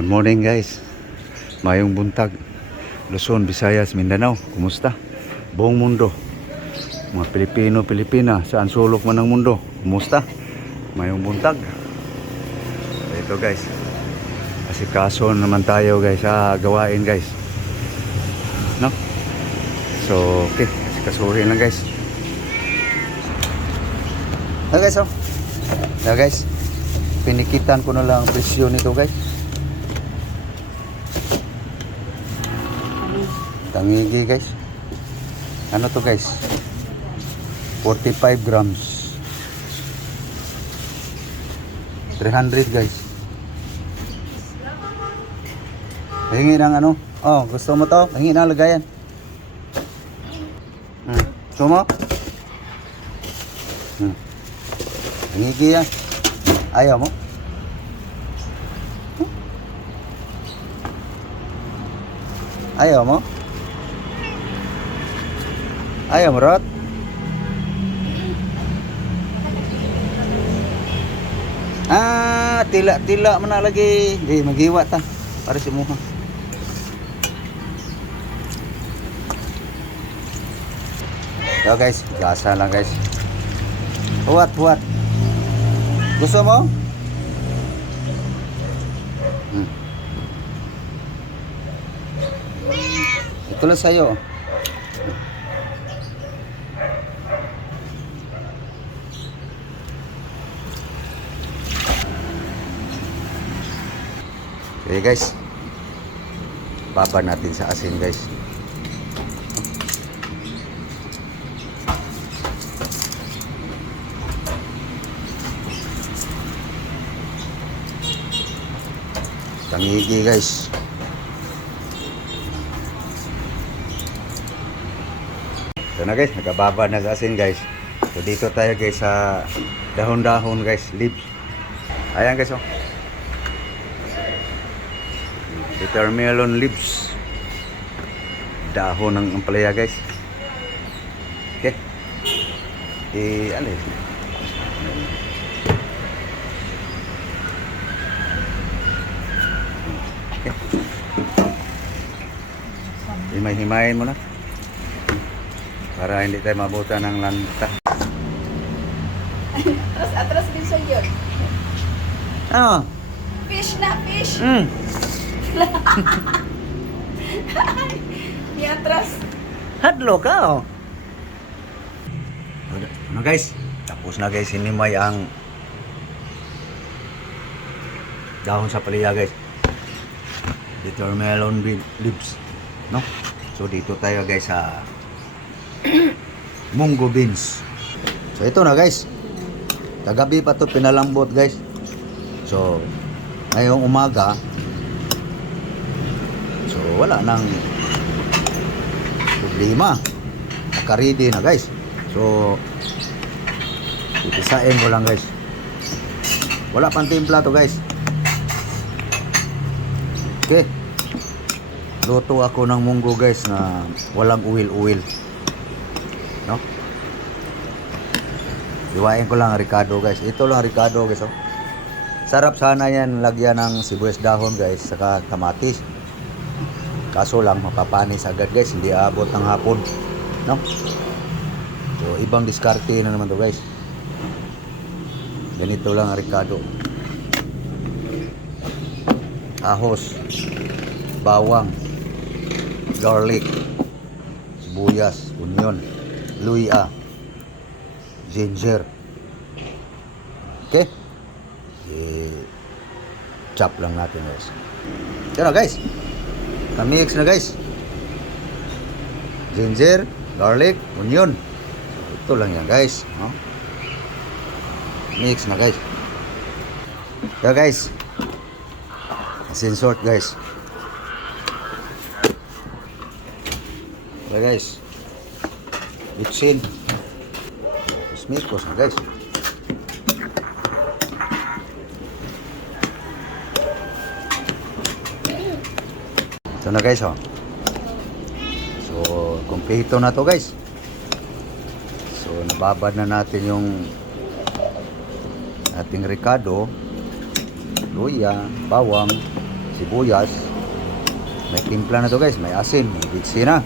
Good morning guys. Mayong buntag. Luzon, Visayas, Mindanao. Kumusta? Buong mundo. Mga Pilipino, Pilipina. Saan sulok man ng mundo. Kumusta? Mayong buntag. Ito guys. Asikaso naman tayo guys. Gawain guys. No? So, okay. Asikasuhin lang guys. Guys, oh. Guys. Pinikitan ko na lang ang presyo nito guys. Tangigi guys. Ano to guys? 45 grams. 300 guys. Hingi ng ano? Oh, gusto mo to? Hingi ng lagayan. Gusto mo? Tangigi yan. Ayaw mo? Ayaw mo? Ayaw mo, Rod? Tila mo na lagi. Di, maghiwa ta. Para si Muha. Yo guys, gasa lang guys. Buat. Gusto mo? Ito lang sa'yo. Okay guys. Baba natin sa asin guys. Tangigi guys. Ito na guys, nakababa na sa asin guys. So dito tayo guys sa dahon-dahon guys, leaves. Ayan guys oh. Watermelon leaves. Dahon ng ampalaya guys. Okay. Alin. Okay. Himay-himayin mo na. Para hindi tayo mabutan ng lanta. Atras din sa yun. Ano? Fish na, fish. May atras. Hadlo ka oh. Ano guys? Tapos na guys, hinimay ang dahon sa palaya guys. Watermelon leaves. No? So dito tayo guys sa munggo beans. So ito na guys. Kagabi pa to pinalambot guys. So ngayong umaga, so wala nang problema. Naka-ready na guys. So ipisain ko lang guys. Wala pang timpla to guys. Okay. Luto ako ng munggo guys na walang uwil-uwil. No? Iwain ko lang ricado guys. Ito lang ricado guys oh. Sarap sana yan lagyan ng sibuyas dahon guys saka kamatis. Kaso lang mapapanis agad guys, hindi aabot ng hapon. No? So ibang diskarte na naman to guys. Ganito lang ang ricado. Ahos, bawang, garlic, sibuyas, onion, luya, ginger. Okay? Chop lang natin guys. Ito na guys. Na-mix na guys. Ginger, garlic, onion. Ito lang yan guys. Mix na guys. Ito guys. Asin salt guys. Ito guys. Bitsin. Smikos na guys. Ito na guys oh. So kumpleto na to guys. So nababad na natin yung ating ricado, luya, bawang, sibuyas. May timpla na to guys, may asin, may bitsi na.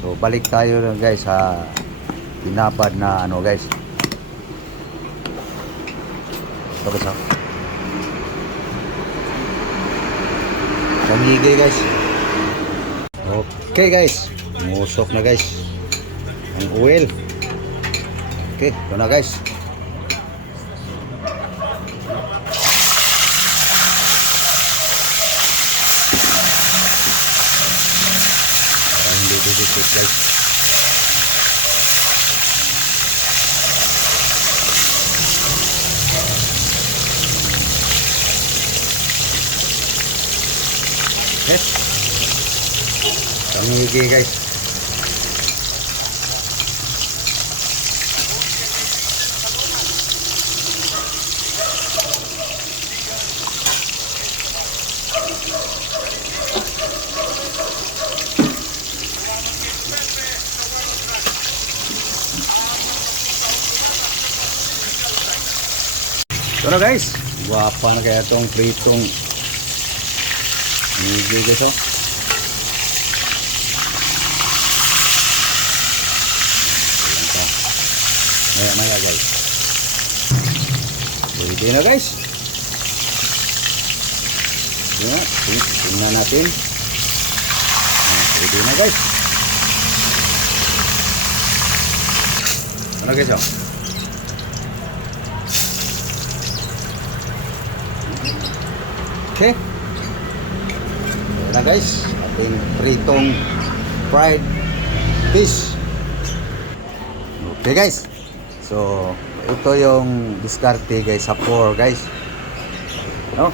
So balik tayo lang guys sa tinapad na ano guys. Ito guys ha. Pamigay guys. Okay guys, musok na guys ang oil. Okay, ito na guys. Para hindi didikit guys. Okay. Pamigay guys. Ito na guys, guwapa na kaya itong pritong migay guys oh. Maya guys, pwede na guys. Tingnan natin. Pwede na guys. Ito na guys oh. Okay. Ayan na guys, ating pritong fried fish. Okay guys, so ito yung diskarte guys sa 4 guys, no?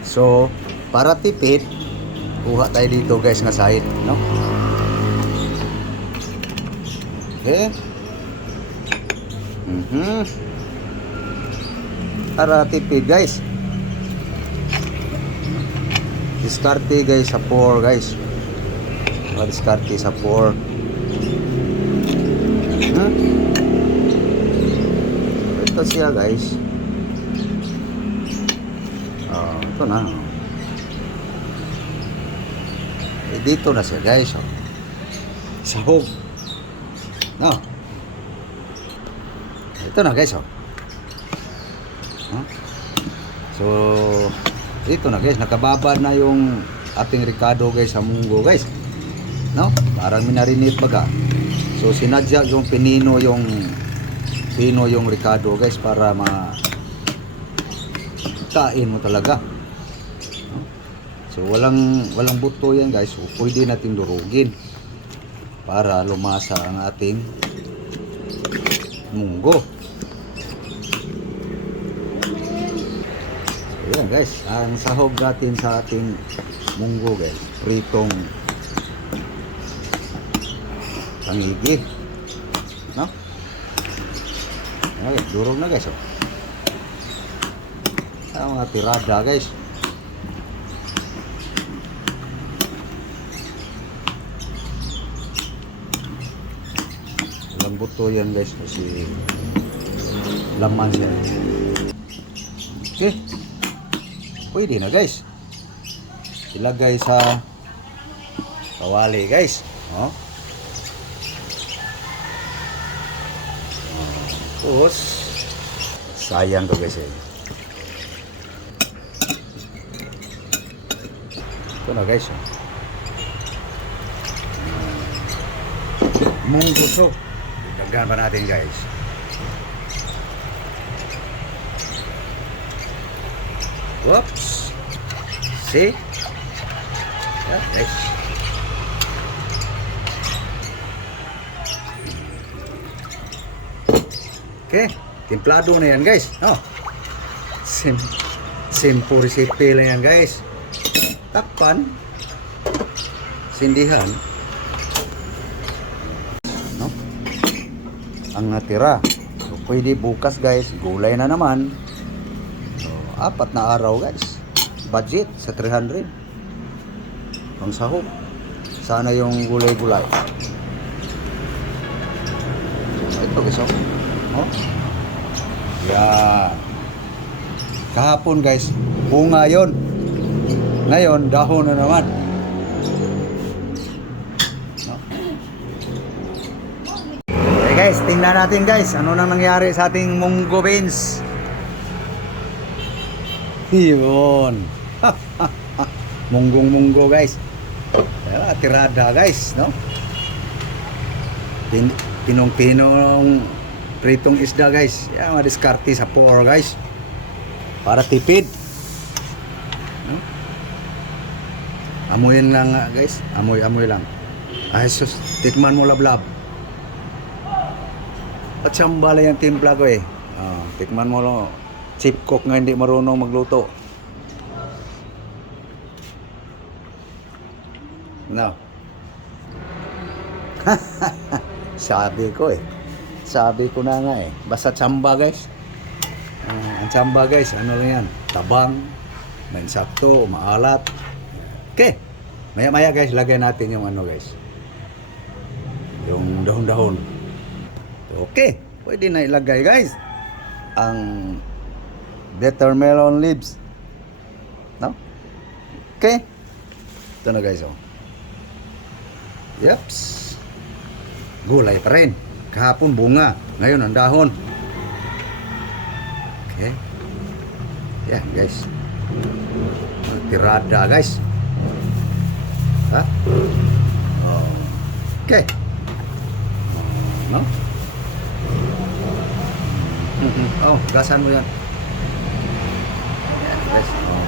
So para tipid, kuha tayo dito guys nga side, no? Okay. Para tipid guys, diskarte guys sa 4 guys. Diskarte sa 4. Ito siya guys. Ito na. Dito na siya guys. Sahog. No. Ito na guys. So ito na guys, nakababad na yung ating ricado guys sa munggo guys, no? Parang minarinate baga. So sinadya yung pino yung ricado guys para kain mo talaga, no? So walang buto yan guys. So pwede natin durugin para lumasa ang ating munggo. Ayan guys, ang sahog natin sa ating munggo guys, pritong pangigi, no? Okay, durog na guys oh. Ang mga tirada guys. Walang buto yan guys kasi laman siya. Okay, pwede na guys. Ilagay sa kawali guys, oh. Tapos sayang to guys eh. Ito na guys oh. Munggo so dagdagan pa natin guys. Whoops. See? Yeah, nice. Okay, timplado na yan guys. Oh. Simple recipe lang yan guys. Takpan. Sindihan. No? Ang natira. So, pwede bukas guys, gulay na naman. 4 na araw guys, budget sa 300 pang sahog. Sana yung gulay-gulay. So, ito guys oh. Yan. Kahapon guys, bunga yon. Ngayon, dahon na naman. No? Okay guys, tingnan natin guys. Ano nang nangyari sa ating munggo beans? Yun. Munggong-munggo guys. Kaya tirada guys, no? Pinong-pinong pritong isda guys. Yan, madiskarte sa pour guys. Para tipid. No? Amuyin lang guys. Amoy lang. Ay sus, tikman mo lablab. At sambala yung timpla ko eh. Tikman mo lang. Chip cook nga hindi marunong magluto. No. Sabi ko eh. Sabi ko na nga eh. Basta tsamba guys. Ang tsamba guys, ano lang yan? Tabang, may insakto, maalat. Okay. Maya-maya guys, lagyan natin yung ano guys. Yung dahon-dahon. Okay. Pwede na ilagay guys. Ang bitter melon leaves. No? Okay. Ito na guys oh. Yeps. Gulay pa rin. Kahapon bunga. Ngayon ang dahon. Okay. Yan guys. Tirada guys. Ha? Oh. Okay. No? Oh, gasan mo yan. Yan guys. Oh.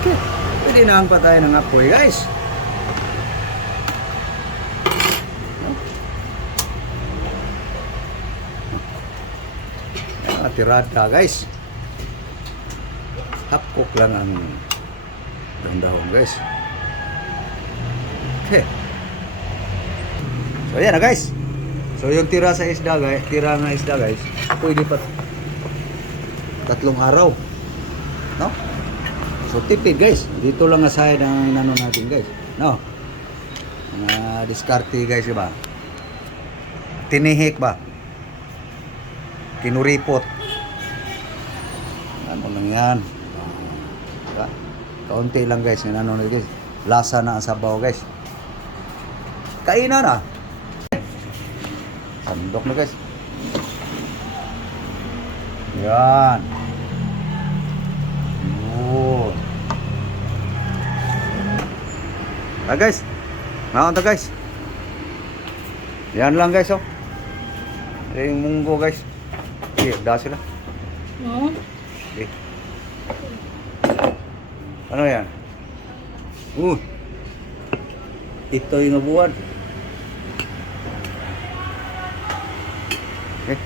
Okay. Pwede na ang patay ng apoy guys. Tirada guys. Half cook lang ang dahon guys. Okay. So yan na guys. So yung tira sa isda guys, tira ng isda guys, pwede pa 3 araw. No? So tipid guys. Dito lang aside ang nano natin guys. No? Diskarte guys ba? Tinihik ba? Kinuripot. Ano lang yan. Kaunti lang guys. Ano na guys. Lasa na ang sabaw guys. Kainan na. Sandok na guys. Yan. Yun. Guys. Naon to guys. Yan lang guys oh. Yung munggo guys. Okay, dah sila. Okay. Ano yan? Ito yung nabuwan. Okay.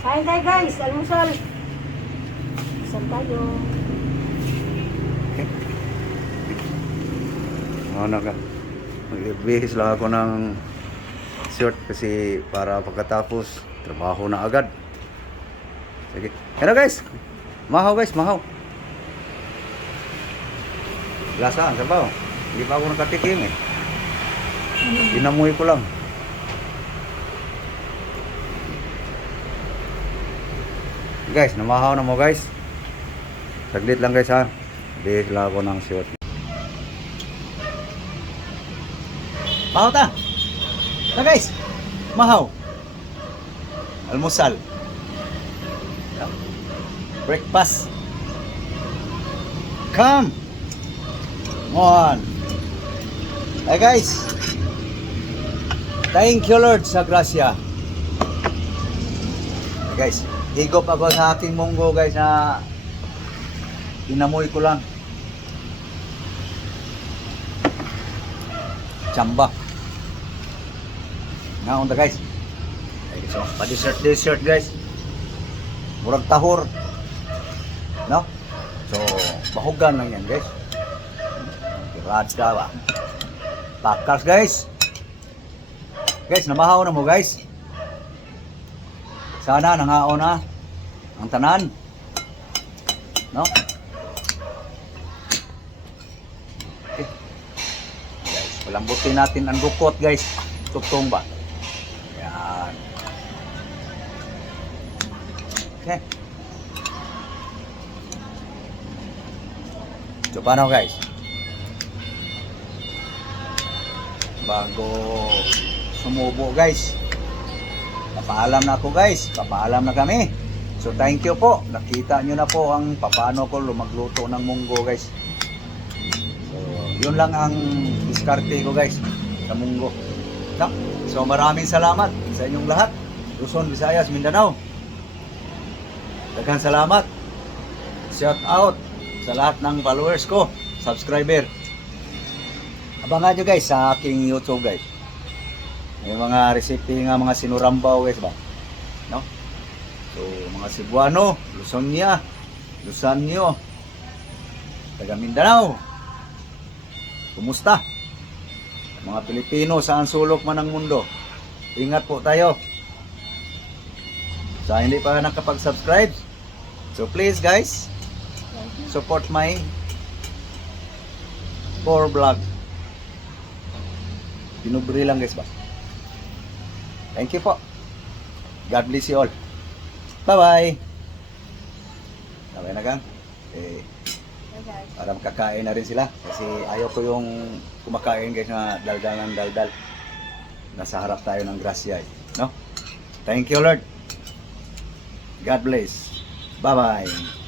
Kain tayo guys, almusal. Almusal tayo. Okay. Ano ka? Magbihis lang ako ng short kasi para pagkatapos trabaho na agad. Sige. Ano guys? Mahaw guys, mahaw. Lasa, sabaw. Hindi pa ako nakatikim eh. Inamoy ko lang. Guys, namahaw na mo guys. Saglit lang guys ha. Bihis lang ako ng short. Mahaw ta. Na guys. Mahaw. Almusal. Breakfast. Come on. Hey guys. Thank you Lord sa grasya. Guys, higop ako sa aking munggo guys na inamoy ko lang. Chamba. Ngaon ta guys. So, pa-dessert guys. Murag tahor. No? So, bahugan lang yan guys. Tirada ba? Takas guys. Guys, namahaw na mo guys. Sana nangaon na ang tanan. No? Okay. Guys, palambutin natin ang gukot guys. Tutong ba? Yan. Okay. So paano guys? Bago sumubo guys, papaalam na ako guys, papaalam na kami. So thank you po, nakita nyo na po ang paano ko magluto ng munggo guys. So yun lang ang diskarte ko guys sa munggo. No? So maraming salamat sa inyong lahat, Luzon, Visayas, Mindanao. Daghang salamat. Shout out sa lahat ng followers ko, subscriber. Abangan nyo guys sa aking YouTube guys. May mga recipe nga mga sinurambaw guys ba? No? So mga Cebuano, Luzonnia, Luzonio, taga Mindanao. Kumusta? Mga Pilipino saan sulok man ng mundo. Ingat po tayo. Sa hindi pa nakapag-subscribe, so please guys, support my vlog. Pinubri lang guys ba. Thank you po. God bless you all. Bye-bye. Okay na gang? Para makakain na rin sila. Kasi ayaw ko yung kumakain guys na daldal ng daldal. Nasa harap tayo ng grasya eh. No? Thank you Lord. God bless. Bye-bye.